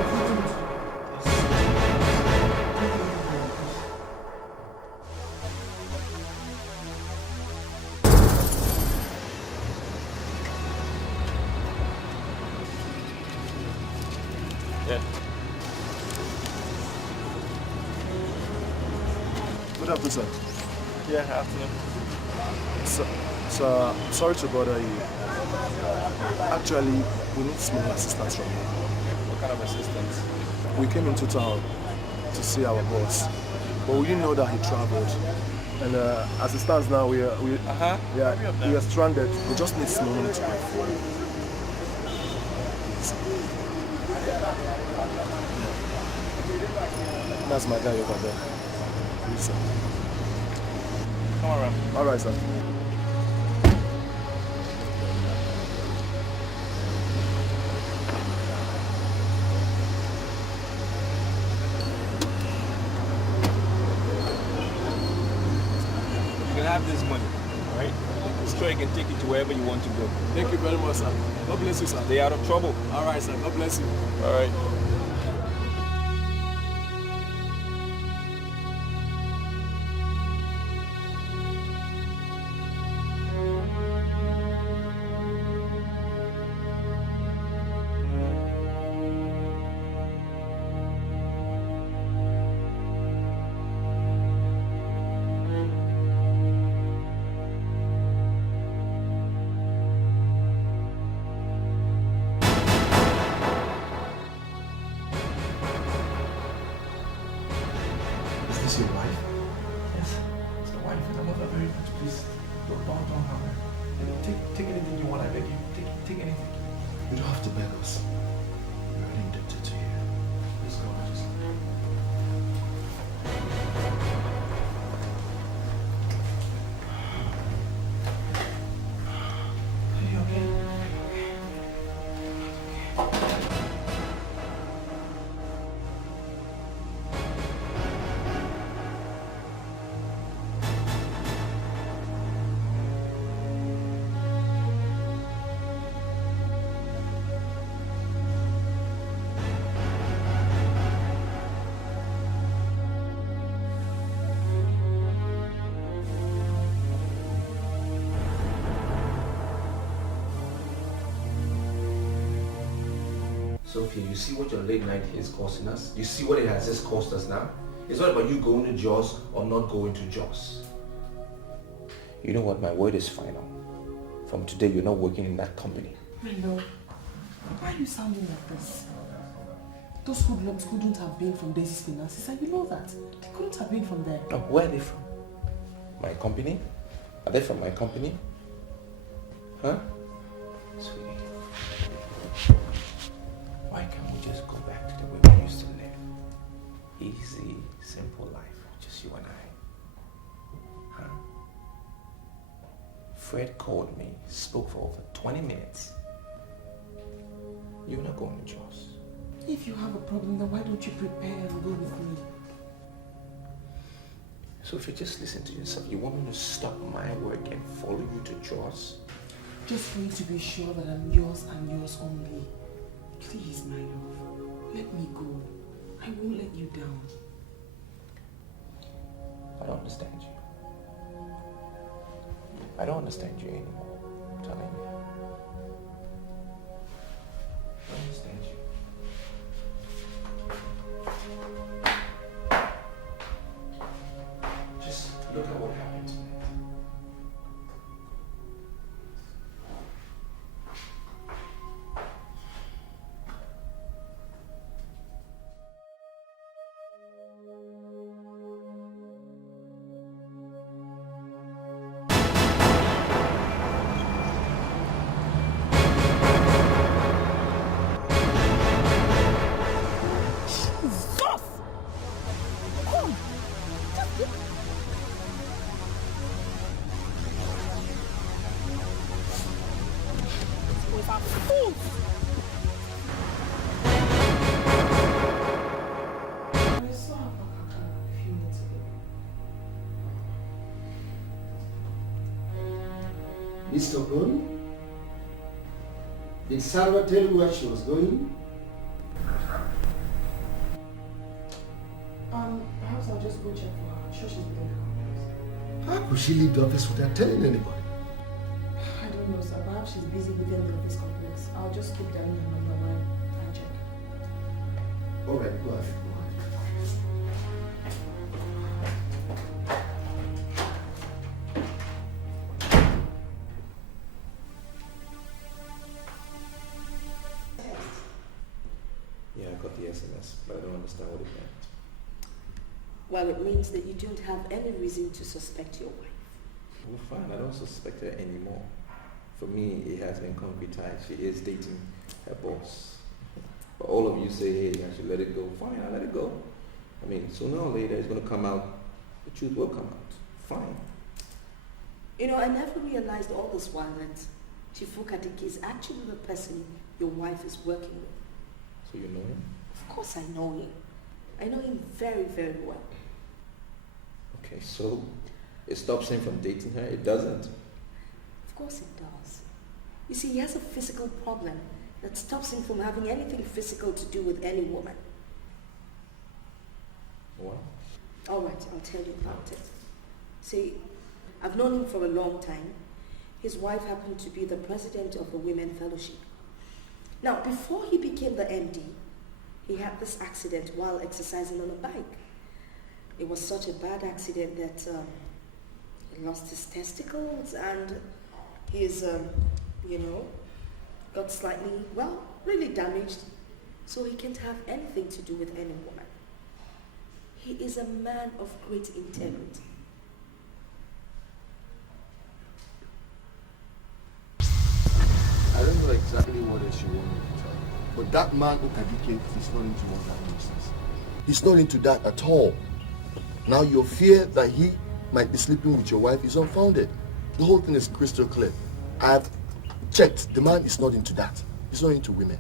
Yeah. Good afternoon, sir. Yeah, afternoon. Sir, sorry to bother you. Actually, we need small assistance from you. What kind of assistance? We came into town to see our boss, but we didn't know that he traveled. And as it stands now, we are stranded. We just need small money to pay for it. That's my guy over there. Please, sir. Come around. All right, sir. You can have this money, right? This tray can take you to wherever you want to go. Thank you very much, sir. God bless you, sir. Stay out of trouble. All right, sir. God bless you. All right. Is this your wife? Yes, it's the wife and I love her very much. Please, don't harm her. Take anything you want, I beg you. Take anything. You don't have to beg us. We're already indebted to you. Please go ahead. Are you okay? Sophia, you see what your late night here is costing us? You see what it has just cost us now? It's not about you going to Jaws or not going to Jaws. You know what? My word is final. From today, you're not working in that company. Reno, why are you sounding like this? Those hoodlums couldn't have been from Daisy's finances, and you know that. They couldn't have been from there. Oh, where are they from? My company? Are they from my company? Huh? Sweetie. Why can't we just go back to the way we used to live? Easy, simple life, just you and I. Huh? Fred called me, spoke for over 20 minutes. You're not going to Jaws. If you have a problem, then why don't you prepare and go with me? So if you just listen to yourself, you want me to stop my work and follow you to Jaws? Just for you to be sure that I'm yours and yours only. Please, my love, let me go. I won't let you down. I don't understand you. I don't understand you anymore. I'm telling you. I don't understand you. Just look at what happened tonight. Mr. Gun, did Sarah tell you where she was going? Perhaps I'll just go check for her. I'm sure she's within the complex. How could she leave the office without telling anybody? I don't know, sir. Perhaps she's busy within the office complex. I'll just keep dialing her number while I check. All right, go ahead. Yeah, I got the SMS, but I don't understand what it meant. Well, it means that you don't have any reason to suspect your wife. Well, fine, I don't suspect her anymore. For me, it has been concretized. She is dating her boss. But all of you say, hey, I should let it go. Fine, I'll let it go. I mean, sooner or later, it's going to come out. The truth will come out. Fine. You know, I never realized all this while that Chifuka Dikeh is actually the person your wife is working with. So you know him? Of course I know him. I know him very, very well. Okay, so it stops him from dating her? It doesn't? Of course it does. You see, he has a physical problem that stops him from having anything physical to do with any woman. What? All right, I'll tell you about it. See, I've known him for a long time. His wife happened to be the president of the Women Fellowship. Now, before he became the MD, he had this accident while exercising on a bike. It was such a bad accident that he lost his testicles and his, got slightly, really damaged. So he can't have anything to do with any woman. He is a man of great integrity. I don't know exactly what else you want me to tell you. But that man, Dikeh, is not into all that nonsense. He's not into that at all. Now your fear that he might be sleeping with your wife is unfounded. The whole thing is crystal clear. I've checked. The man is not into that. He's not into women.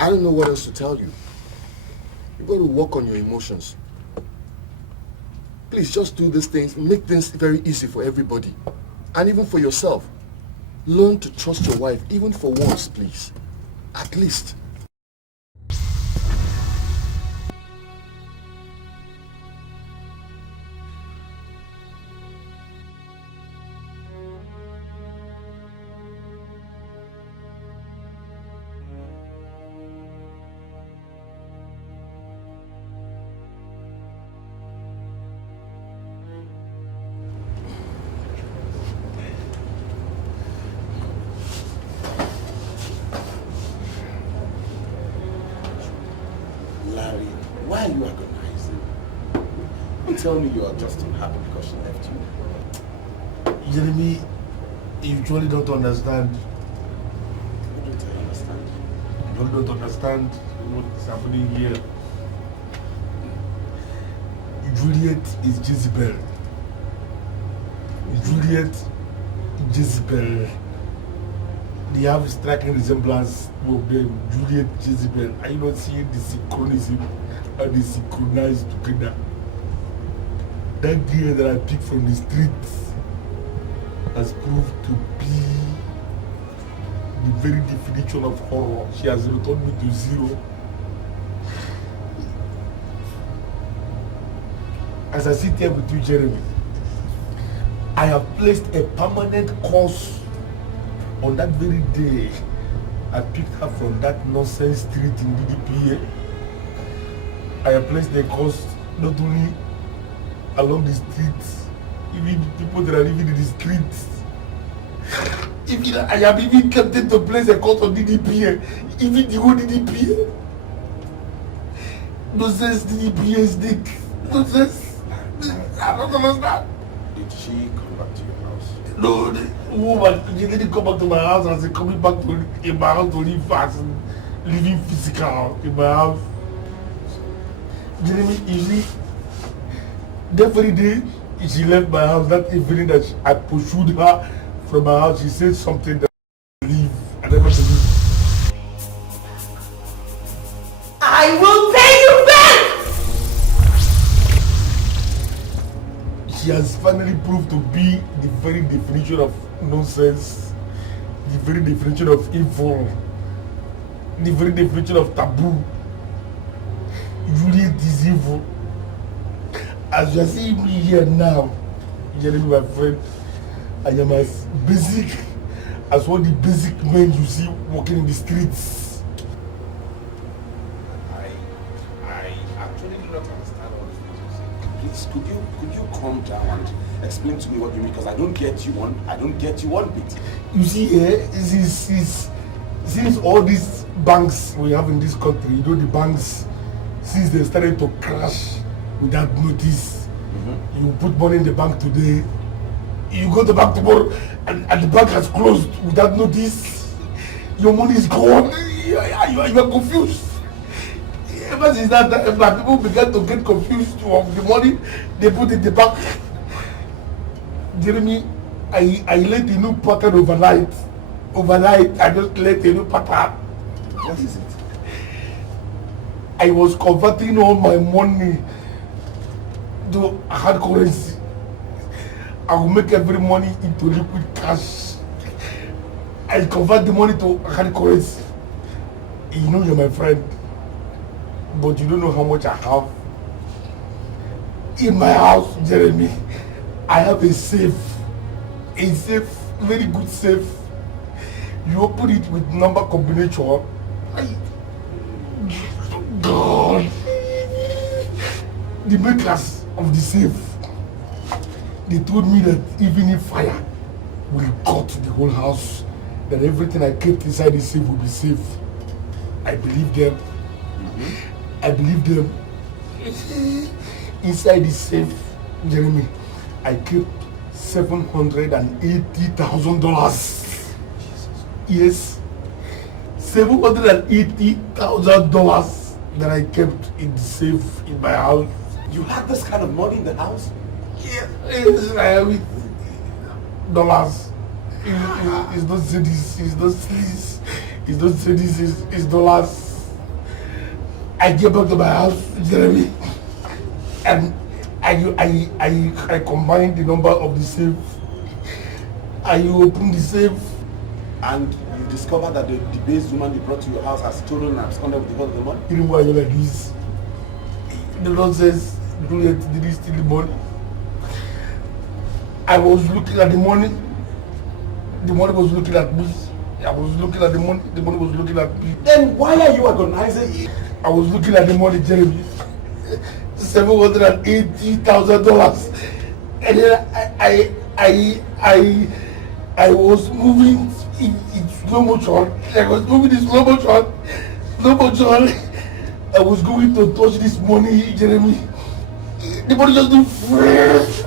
I don't know what else to tell you. You've got to work on your emotions. Please just do these things. Make things very easy for everybody. And even for yourself. Learn to trust your wife, even for once, please. At least. Larry, why are you agonizing? Don't tell me you are just unhappy because she left you. Jeremy, you truly don't understand. What don't I understand? You don't understand what is happening here. Juliet is Jezebel. Juliet, Jezebel. They have striking resemblance of them. Juliet, Jezebel. Are you not seeing the synchronism and the synchronized together? That girl that I picked from the streets has proved to be the very definition of horror. She has returned me to zero. As I sit here with you, Jeremy, I have placed a permanent curse on that very day. I picked her from that nonsense street in DDPA. I have placed a curse not only along the streets, even the people that are living in the streets. Even I have even kept it to place a curse on DDPA, even the whole DDPA. Nonsense DDPA stick. Nonsense. I don't understand. Did she come back to your house? No, the woman, she didn't come back to my house and say coming back to in my house to live fast and living physical in my house. Jeremy, you see, that very day she left my house, that evening that I pursued her from my house, she said something that I believe. I never believe. I will pay you back! She has finally proved to be the very definition of nonsense, the very definition of evil, the very definition of taboo. Juliet is evil. As you are seeing me here now, Jeremy, my friend, I am as basic as all the basic men you see walking in the streets. I actually do not understand all these things you say. Please, could you calm down and explain to me what you mean? Because I don't get you one bit. You see, since all these banks we have in this country, you know, the banks, since they started to crash without notice, you put money in the bank today, you go to the bank tomorrow, and the bank has closed without notice. Your money is gone. You are confused. Ever since that time, people began to get confused of the money they put in the bank. Jeremy, I let a new pattern overnight. Overnight, I just let a new pattern. What is it? I was converting all my money to hard currency. I will make every money into liquid cash. I convert the money to hard currency. You know you're my friend, but you don't know how much I have. In my house, Jeremy, I have a safe, very good safe. You open it with number combination. God, the makers of the safe, they told me that even if fire will cut the whole house, that everything I kept inside the safe will be safe. I believe them. I believe them. Inside the safe, Jeremy, I kept $780,000. Yes, $780,000 that I kept in the safe in my house. You had this kind of money in the house? Yes, with dollars. It's not cities, it's not cities, it's not cities, it's dollars. I get back to my house, Jeremy, and I combined the number of the safe. I opened the safe, and you discovered that the based woman you brought to your house has stolen and absconded with the whole of the money? You know why you're like this? The Lord says, Juliet, did he steal the money? I was looking at the money. The money was looking at me. I was looking at the money. The money was looking at me. Then why are you agonizing? I was looking at the money, Jeremy. $780,000. And then I was moving in slow motion. I was moving in slow motion. I was going to touch this money, Jeremy. The money just didn't freeze.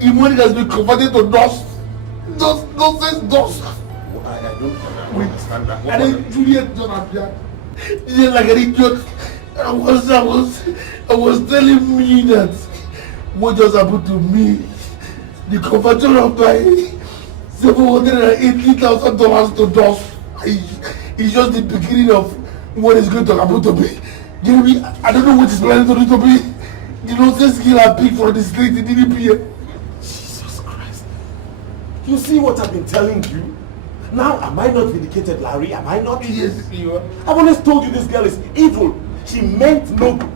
The money has been converted to dust. Dust. I don't understand that. And then Juliet just appeared. Just like an idiot. I was telling me that what just happened to me, the conversion of my $780,000 to dust, is just the beginning of what is going to happen to me. Jeremy, I don't know what is planning to do to me. You know, this girl I picked from the street, it didn't appear. Jesus Christ. You see what I've been telling you? Now, am I not vindicated, Larry? Am I not? Yes, you are. I've always told you this girl is evil. She meant no good.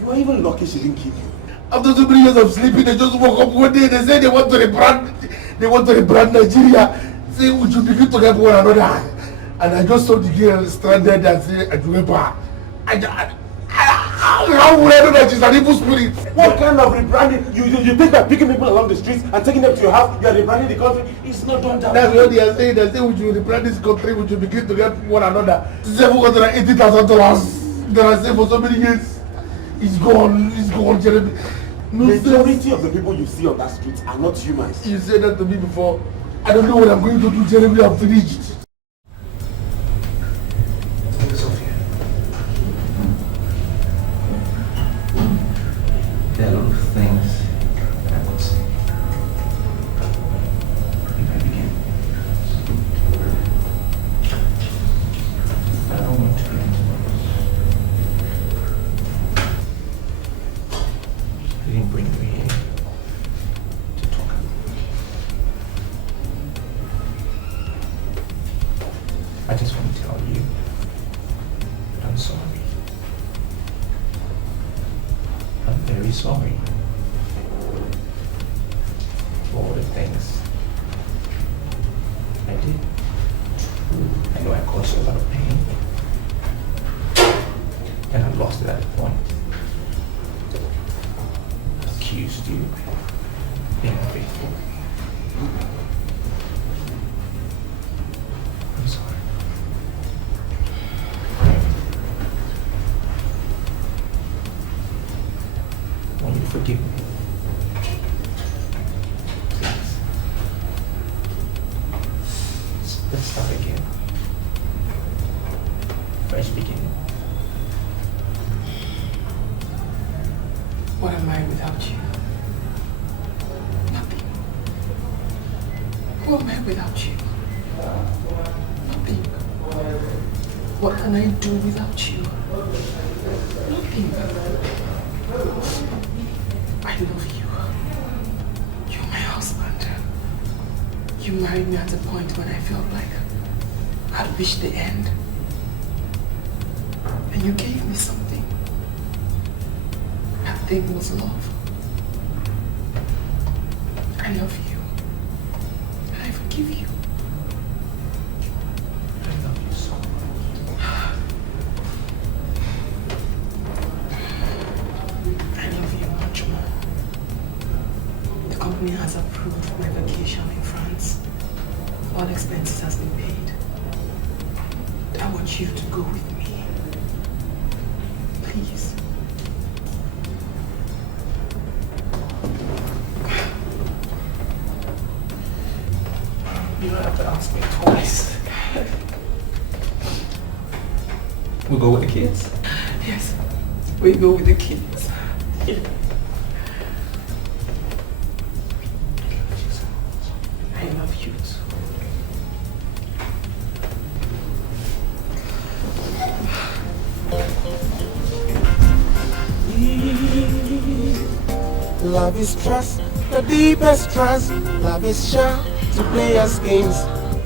You are even lucky she didn't kill you. After so many years of sleeping, they just woke up one day. They say they want to rebrand Nigeria. Say we should begin to help one another. And I just saw the girl stranded and say, I do her. How would I know that she's an evil spirit? What kind of rebranding? You think by picking people along the streets and taking them to your house, you are rebranding the country? It's not done that way. That's what they are saying. They say we should rebrand this country, we should begin to help one another. $780,000 that I saved for so many years. It's gone, Jeremy. Majority of the people you see on that street are not humans. You said that to me before. I don't know what I'm going to do, Jeremy. I'm finished. There are a lot of things I could say. If I begin, I don't want to be. I didn't bring you here I just want to tell you that I'm sorry. I'm very sorry for all the things I did. I know I caused you a lot of pain. And I lost it at the point. I accused you of being unfaithful. I'm sorry. I want you to forgive me. Please. Let's start again. Fresh beginning. What am I without you? Nothing. Who am I without you? Nothing. What can I do without you? Nothing. I love you. You're my husband. You married me at a point when I felt like I'd reached the end. And you gave me something. That thing was love. I love you. And I forgive you. I love you so much. I love you much more. The company has approved my vacation in France. All expenses has been paid. I want you to go with me. Please. You don't have to ask me twice. We'll go with the kids? Yes, we go with the kids. Yeah. I love you too. Love is trust, the deepest trust. Love is sure to play us games.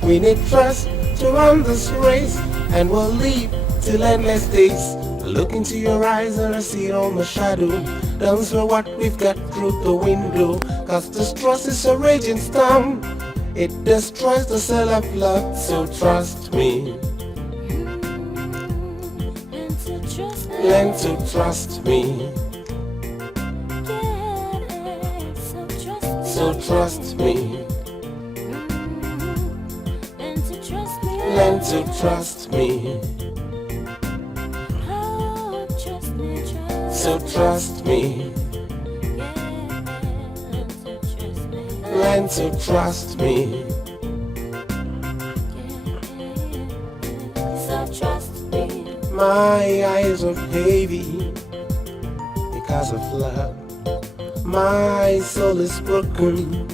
We need trust to run this race, and we'll live till endless days. Look into your eyes and I see all my shadow. Don't swear what we've got through the window, cause this trust is a raging storm. It destroys the cell of love, so trust me. Learn to trust me. So trust me. Learn to trust me. So trust me. Learn to trust me. So trust me. My eyes are heavy because of love. My soul is broken